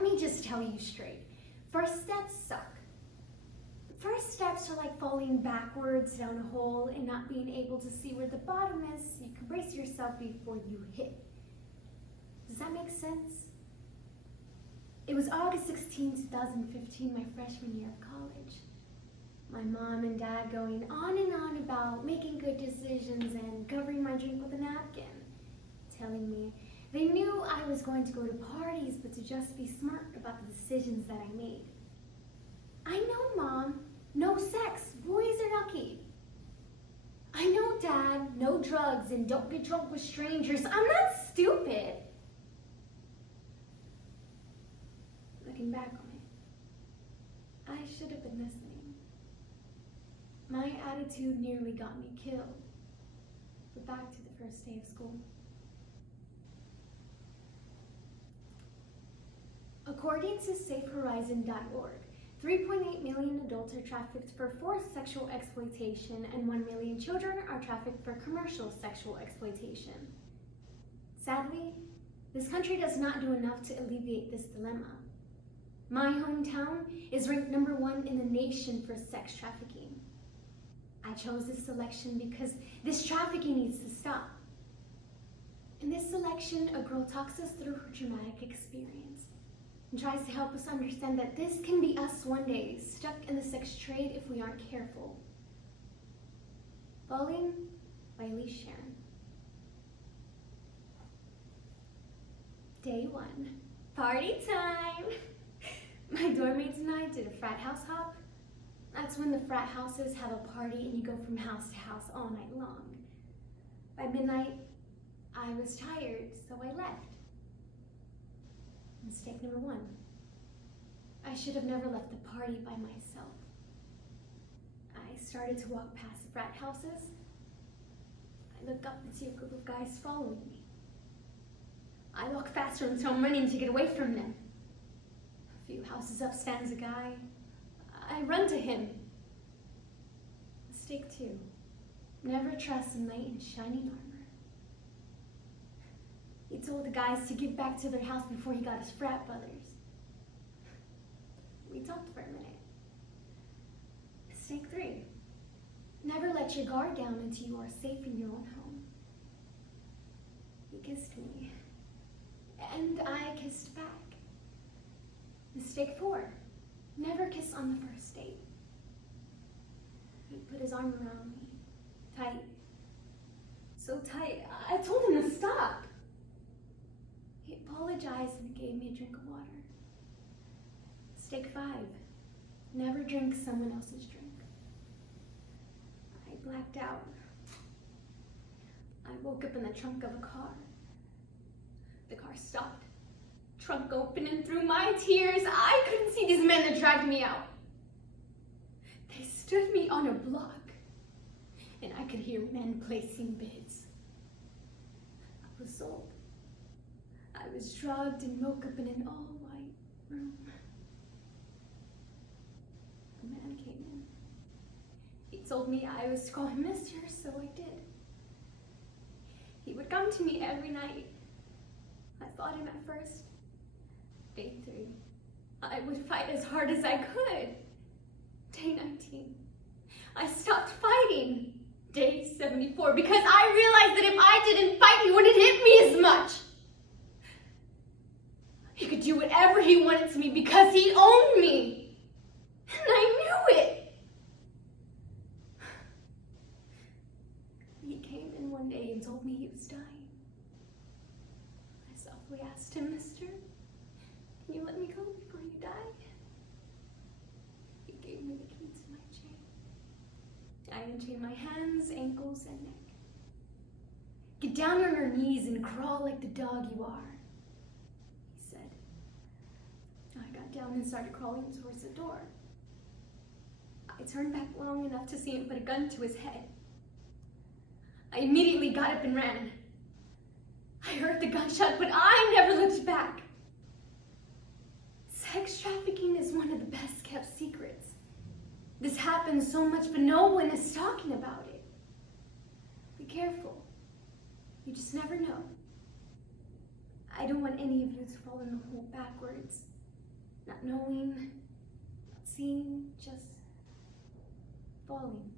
let me just tell you straight. First steps suck. First steps are like falling backwards down a hole and not being able to see where the bottom is so you can brace yourself before you hit. Does that make sense? It was August 16, 2015, my freshman year of college. My mom and dad going on and on about making good decisions and covering my drink with a napkin, telling me they knew I was going to go to parties, but to just be smart about the decisions that I made. I know, Mom, no sex, boys are lucky. I know, Dad, no drugs and don't get drunk with strangers. I'm not stupid. Looking back on it, I should have been listening. My attitude nearly got me killed. But back to the first day of school. According to SafeHorizon.org, 3.8 million adults are trafficked for forced sexual exploitation and 1 million children are trafficked for commercial sexual exploitation. Sadly, this country does not do enough to alleviate this dilemma. My hometown is ranked #1 in the nation for sex trafficking. I chose this selection because this trafficking needs to stop. In this selection, a girl talks us through her traumatic experience and tries to help us understand that this can be us one day, stuck in the sex trade if we aren't careful. Falling by Elise Sharon. Day 1, party time! My dorm mates and I did a frat house hop. That's when the frat houses have a party and you go from house to house all night long. By midnight, I was tired, so I left. Mistake number 1. I should have never left the party by myself. I started to walk past the frat houses. I look up and see a group of guys following me. I walk faster until I'm running to get away from them. A few houses up stands a guy. I run to him. Mistake 2. Never trust a knight in shining armor. He told the guys to get back to their house before he got his frat brothers. We talked for a minute. Mistake 3. Never let your guard down until you are safe in your own home. He kissed me, and I kissed back. Mistake 4. Never kiss on the first date. He put his arm around me, tight. So tight, I told him to stop. He apologized and gave me a drink of water. Mistake 5. Never drink someone else's drink. I blacked out. I woke up in the trunk of a car. The car stopped. Trunk open, and through my tears, I couldn't see these men that dragged me out. They stood me on a block, and I could hear men placing bids. I was sold. I was drugged and woke up in an all-white room. A man came in. He told me I was to call him Mister, so I did. He would come to me every night. I fought him at first. Day 3, I would fight as hard as I could. Day 19, I stopped fighting. Day 74, because I realized that if I didn't fight, he wouldn't hit me as much. He could do whatever he wanted to me because he owned me. And I knew it. He came in one day and told me he was dying. I softly asked him, Mister, can you let me go before you die? He gave me the key to my chain. I unchained my hands, ankles, and neck. Get down on your knees and crawl like the dog you are, he said. I got down and started crawling towards the door. I turned back long enough to see him put a gun to his head. I immediately got up and ran. I heard the gunshot, but I never looked back. Sex trafficking is one of the best kept secrets. This happens so much, but no one is talking about it. Be careful. You just never know. I don't want any of you to fall in the hole backwards. Not knowing, not seeing, just falling.